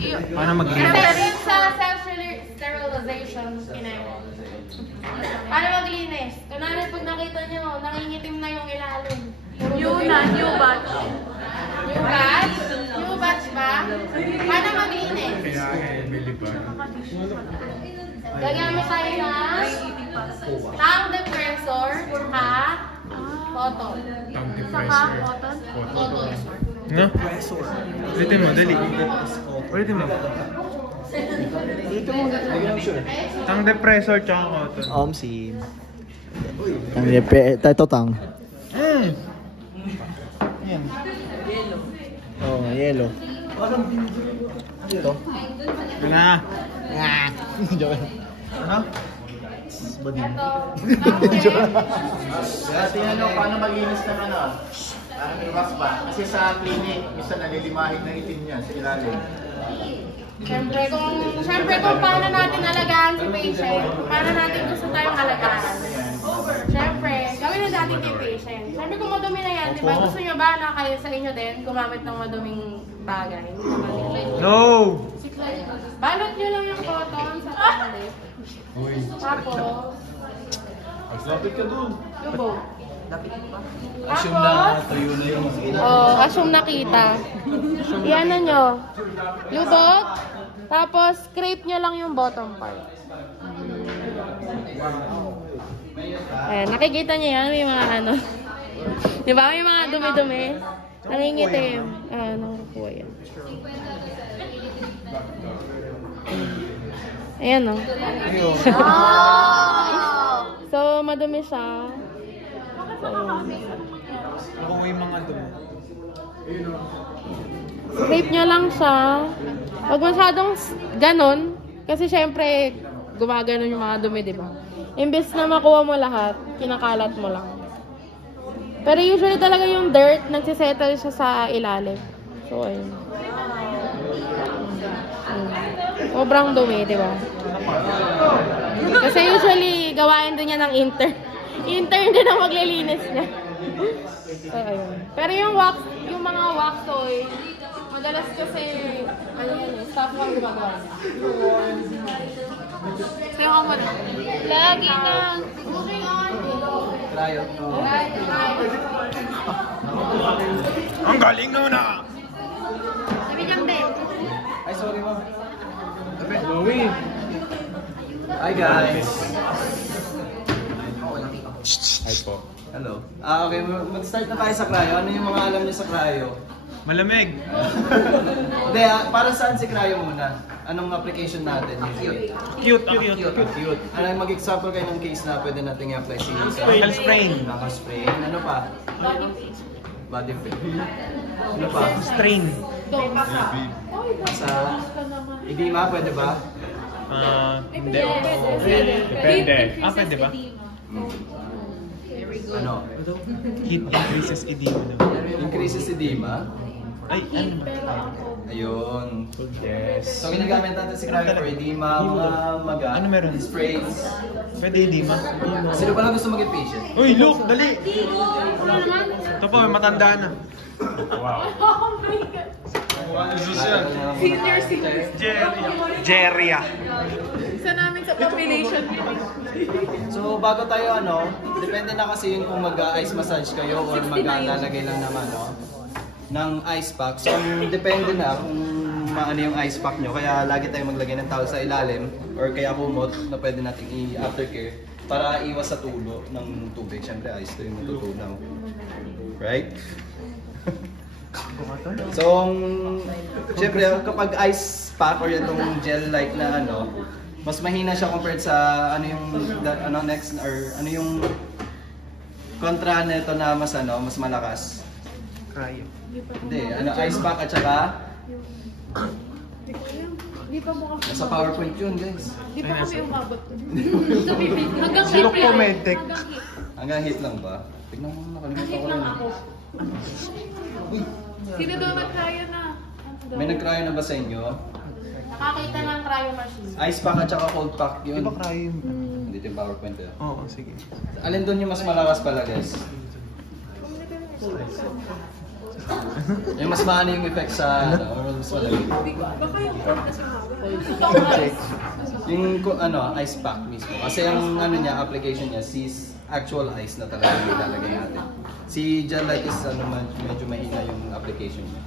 Paano maglinis? Sa self-sterilization, kinain. Paano maglinis? Kunwari pag nakita nyo, nangingitim na yung ilalim. New batch. New batch? New batch ba? Paano maglinis? Gagamit tayo ng tongue depressor at cotton. Saka cotton. Cotton. No? Ulitin mo, dali. Ulitin mo. Tang depressor tsaka cotton. Si... Ito tang. Yan. Oh, yellow. Ito. Yun na. Ano? Kaya tinanong paano maglinis ng ano? Parang may wax ba? Kasi sa clinic, minsan nalilimahin ng itim niya sa ilalim. Siyempre kung paano natin alagaan si patient, paano natin gusto tayong alagaan. Siyempre, gawin na natin kay patient. Siyempre kung madumi na yan, di ba? Gusto nyo ba na kayo sa inyo din gumamit ng maduming bagay? No! Balot nyo lang yung cotton sa talit. Tapos, Lapit ka dun. lubog. Assume na tuyo na yung... Assume nakita. Iyan nyo. Lubog. Tapos, scrape nyo lang yung bottom part. Ayan, nakikita nyo yan. May mga ano. Di ba? May mga dumi-dumi. Nangingitim. Nakukuha yan. Ayan, no? So, madumi siya. Ako yung mga dumi. Scrape nyo lang siya. Huwag masyadong ganon. Kasi syempre, gumaganon yung mga dumi, di ba? Imbes na makuha mo lahat, kinakalat mo lang. Pero usually talaga yung dirt, nagsisettle siya sa ilalim. So, ayun. Sobrang dumi, di ba? Kasi usually, gawain din niya ng intern. Intern din ang maglilinis niya. So, ayun. Pero yung mga wax toy, madalas kasi, ano yan eh, staff ang gumagawa niya. Sayo ka muna. Lagi na. Moving on. Cryo. Ang galing nun ah! Sabi niyang din. Ay, sorry ma'am. Hi guys. Hi po. Hello. Okay, mag-start na tayo sa cryo. Ano yung mga alam niyo sa cryo? Malamig. Hindi, para saan si cryo muna? Anong application natin? Cute. Ano, mag-example kayo ng case na pwede natin i-apply sa Nasal sprain. Nasal sprain. Ano pa? Body pain. Ano pa? Strain. Sa edema, pwede ba? Hindi. Depende. Pwede ba? Ano? Heat increases edema. Increases edema. Ay, ano ba? Ayun. Yes. So, ginagamit natin si cryo for edema, mga maga. Ano meron? Sprays. Pwede edema. Sino pala gusto maging patient? Uy, look! Dali! Ito po, may matanda na. Jeria. Isa namin sa population. So, bago tayo depende na kasi yun kung mag-ice massage kayo or mag-lalagay lang naman, ng ice pack. So, depende na kung maano yung ice pack nyo. Kaya lagi tayong maglagay ng towel sa ilalim or kaya kumot na pwede nating i-aftercare para iwas sa tulo ng tubig. Siyempre, ice to yung natutunaw. Right? So, siyempre, kapag ice pack or itong gel-like na mas mahina siya compared sa next or ano yung kontra nito na mas malakas. Cryo. Hindi, ice pack at saka Di pa mo kami. sa PowerPoint yun, guys. Di pa kami umabot. Hanggang Si hit Look po, Medtech. Hanggang hit lang ba? Tignan mo, nakalimutan Hit ko lang rin. ako. Uy, Sino daw nag-cryo na? may nag-cryo na ba sa inyo? Nakakita ng cryo machine. Ice pack at saka cold pack Di yun. ba cryo yun? Dito yung PowerPoint yun. Oo, sige. Alin doon yung mas malakas pala, guys? Yung mas maano yung effect sa ano, or mas malamig. Baka yung cold kasi hawak. Yung ice pack mismo. Kasi ang ano niya, application niya, actual ice na talaga yung ilalagay natin. Si gel light is medyo mahina yung application niya.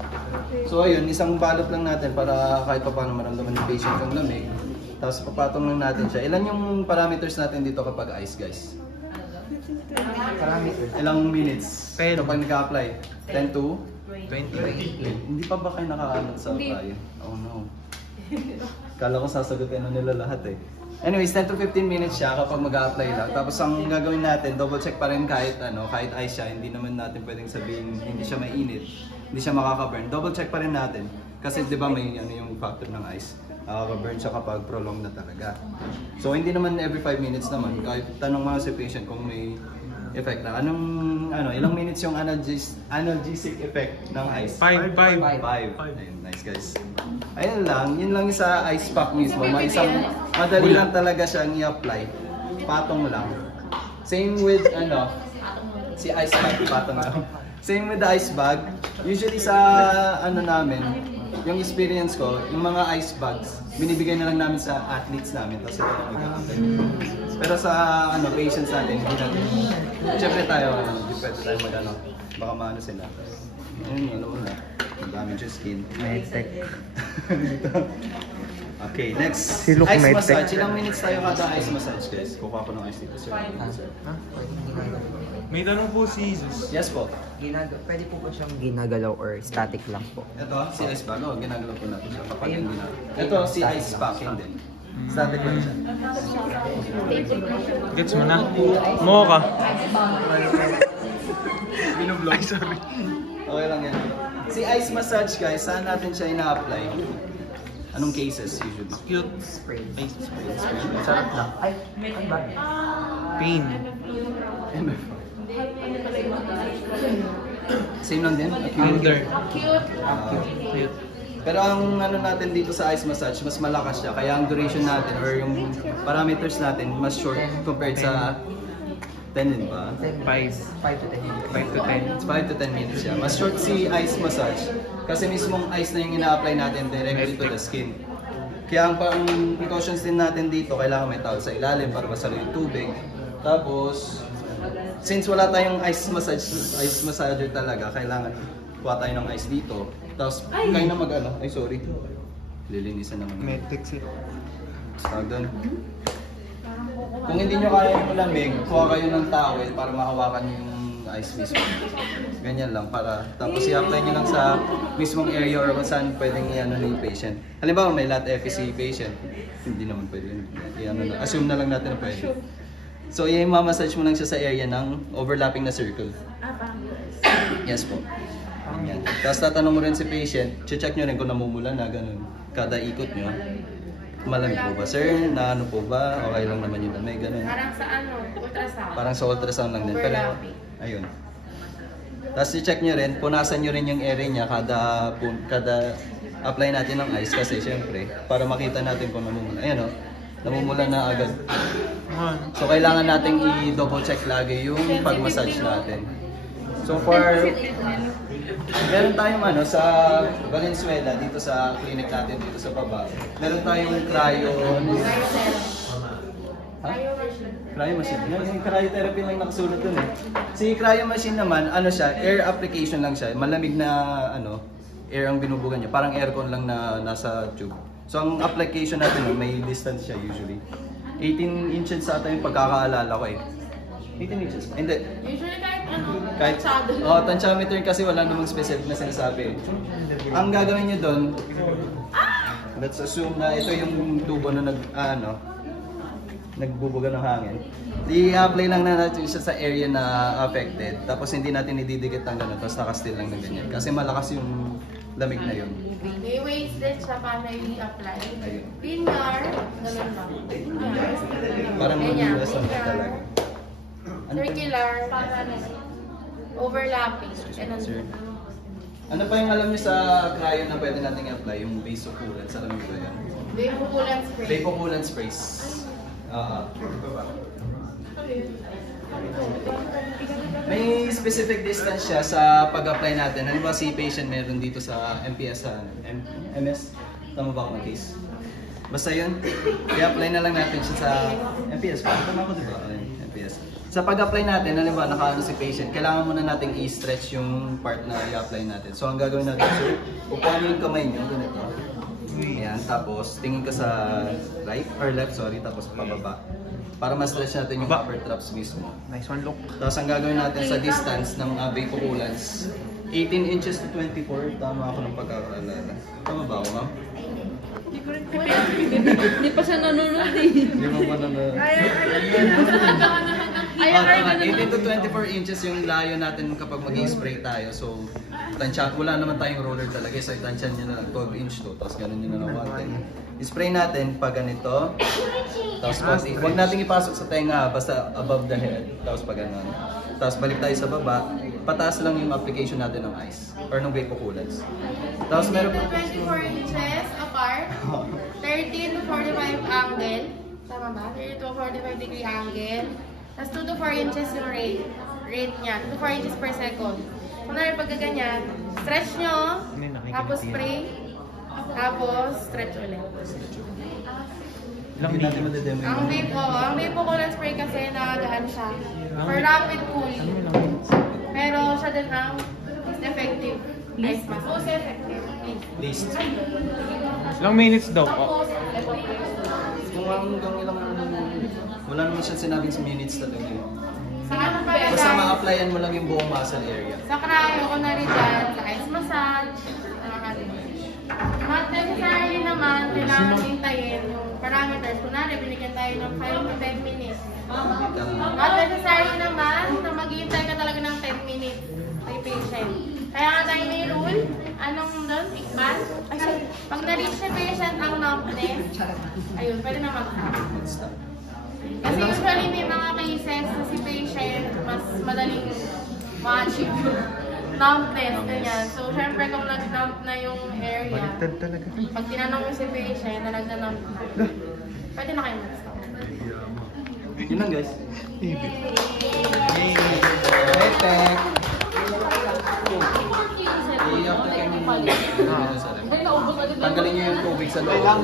So ayun, isang balot lang natin para kahit pa paano maramdaman ng patient yung lamig. Tapos papatong lang natin siya. Ilan yung parameters natin dito kapag ice, guys? Parameter. Ilang minutes? 10. Kapag nag-apply? 10 to? 20. Hindi pa ba kayo nakakaano sa apply? Oh no. Kala ko sasagutin na nila lahat eh. Anyways, 10 to 15 minutes siya kapag mag-a-apply lang. Tapos ang gagawin natin, double check pa rin kahit ice siya. Hindi naman natin pwedeng sabihin hindi siya mainit, hindi siya makaka-burn. Double check pa rin natin. Kasi 'di ba may yung factor ng ice. Nakaka-burn siya kapag prolong na talaga. So hindi naman every 5 minutes naman. Kahit tanong mga si patient kung may effect na. Ilang minutes yung analgesic effect ng ice? 5. 5. Ayun, nice guys. Ayun lang, yun lang sa ice pack mismo. Madali lang talaga siyang i-apply. Patong lang. Same with si ice bag, patong lang. Same with the ice bag. Usually sa namin, yung experience ko, yung mga ice bags, binibigay na lang namin sa athletes namin, tapos ito na mag-apply. Pero sa patients natin, hindi natin. Siyempre tayo, hindi pwede tayo baka maano sila. Ayun, alam mo na. Damage yung skin. Medtech. Okay, next. Si Luke Ice Medtech. massage. Ilang minutes tayo kada ice massage, guys? Kukuha ko ng ice dito, sir. May tanong po si Jesus. Yes po. Pwede po ba siyang ginagalaw or static lang po? Ito, si ice pack. Oh, ginagalaw ko na po siya kapag yung ginagawa. Ito, si ice pack. Hindi. Static lang siya. Gets mo na? Mo ka. Binublog. Ay, sorry. Okay lang yan. Si ice massage, guys, saan natin siya ina-apply? Anong cases usually? Cute. Spray. Ay, spray. Sarap lang. Ay, ano ba? Pain. Same lang din? Under. Cute. Pero ang natin dito sa ice massage, mas malakas siya. Kaya ang duration natin or yung parameters natin mas short compared sa 10 din ba? 5. 5 to 10 minutes. 5 to 10. It's 5 to 10 minutes siya. Mas short si ice massage kasi mismong ice na yung ina-apply natin directly to the skin. Kaya ang precautions din natin dito, kailangan may towel sa ilalim para masalo yung tubig. Tapos, since wala tayong ice massager talaga, kailangan kuha tayo ng ice dito. Tapos, kayo na ay sorry. Lilinisan naman. Medtech sila. Tawag doon. Kung hindi nyo kaya yung malamig, kuha kayo ng towel para mahawakan nyo yung ice mismo. Ganyan lang para, tapos i-apply nyo lang sa mismong area or kung saan pwedeng i-ano ng patient. Halimbawa may lat efficacy patient, hindi naman pwede assume na lang natin na pwede. So i-massage mo lang siya sa area ng overlapping na circle. Yes po. Yan. Tapos tatanong mo rin si patient, check nyo rin kung namumula na ganun. Kada ikot nyo, malamig po ba sir? Na ano po ba? Okay lang naman yung lamig, ganun. Parang sa ultrasound. Parang sa ultrasound lang din. Pero, ayun. Tapos i-check nyo rin, punasan nyo rin yung area niya kada apply natin ng ice kasi syempre, para makita natin kung namumula. Ayan o, namumula na agad. So kailangan natin i-double check lagi yung pag-massage natin. So far, meron tayong sa Valenzuela, dito sa clinic natin, dito sa baba. Meron tayong cryo machine. Yung cryotherapy lang nakasulat dun eh. Si cryo machine naman, siya, air application lang siya. Malamig na air ang binubugan niya. Parang aircon lang na nasa tube. So ang application natin, may distance siya usually. 18 inches sa atin yung pagkakaalala ko eh. 18 inches? Hindi. Usually Kahit, tensiometer kasi wala namang specific na sinasabi. Ang gagawin niyo doon, let's assume na ito yung tubo na nagbubuga ng hangin. I-apply lang na natin siya sa area na affected. Tapos hindi natin ididikit ng gano'n, tapos nakastill lang na ganyan. Kasi malakas yung lamig na yun. May ways din siya paano i-apply. Ayun. Pinyar, ganun lang. Parang Ganyan, madalas lang pinyar. talaga. Circular, overlapping. Sir. Ano pa yung alam niyo sa cryo na pwede natin i-apply? Yung base of coolant. Sa alam niyo ba yan? Vapoculant spray. Vapoculant sprays. May specific distance siya sa pag-apply natin. Halimbawa si patient meron dito sa MPS, MS. Tama ba ako ng case? Basta yun, i-apply na lang natin siya sa MPS. Tama ko diba? MPS. Sa pag-apply natin, halimbawa nakaano si patient, kailangan muna natin i-stretch yung part na i-apply natin. So ang gagawin natin, so, upuan niyo yung kamay niyo, ganito. Ayan, tapos tingin ka sa right or left, sorry, tapos pababa. Para ma-stretch natin yung upper traps mismo. Nice one, look. Tapos ang gagawin natin sa distance ng vapoculans, 18 inches to 24. Tama ako ng pagkakaalala. Tama ba ako, ma'am? Hindi pa siya nanonood eh. Hindi mo pa nanonood. Ay, 18 to 24 inches yung layo natin kapag mag-spray tayo. So, tansya, wala naman tayong roller talaga. So, itansyan nyo na lang 12 inch to. Tapos ganun nyo na lang konti. I-spray natin pag ganito. Tapos huwag natin ipasok sa tenga, basta above the head. Tapos pag ganun. Tapos balik tayo sa baba. Pataas lang yung application natin ng ice or ng vapoculans. Tapos meron 24 inches apart, 13 to 45 angle. Tama ba? 30 to 45 degree angle. Tapos 2 to 4 inches yung rate niya. 2 to 4 inches per second. Kunwari pagka ganyan, stretch nyo, tapos spray, tapos stretch ulit. Hindi natin madedemo Ang vapoculans spray kasi nakagaan siya for rapid cooling. Pero siya din ang most effective ice mask. Most effective. least. Ilang minutes daw? Tapos, Kung hanggang ilang, wala naman siya sinabing sa minutes talaga. sa ano pa yan? Basta ma-applyan mo lang yung buong muscle area. Sa cryo, kunwari dyan, sa ice massage, not necessarily naman, kailangan hintayin yung parameters. Kunwari, binigyan tayo ng 5 to 10 minutes. Not necessarily naman na maghihintay ka talaga ng 10 minutes kay patient. Kaya nga tayo may rule, anong doon? Ikban? Pag na-reach sa patient ang numbness, ayun, pwede na mag-stop. Kasi usually may mga cases na si patient mas madaling ma-achieve yung numbness, ganyan. So, syempre kung nag-numb na yung area, Baliktad talaga. pag tinanong mo si patient na nag-numb na, pwede na kayo mag-stop. Yun lang guys. Yay! Perfect. Iyak na kayo tanggalin nyo yung tubig sa loob.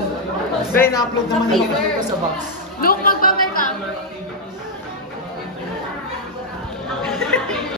Then, na-upload naman Lagyan nila. nyo pa sa box. Look, magba-make up!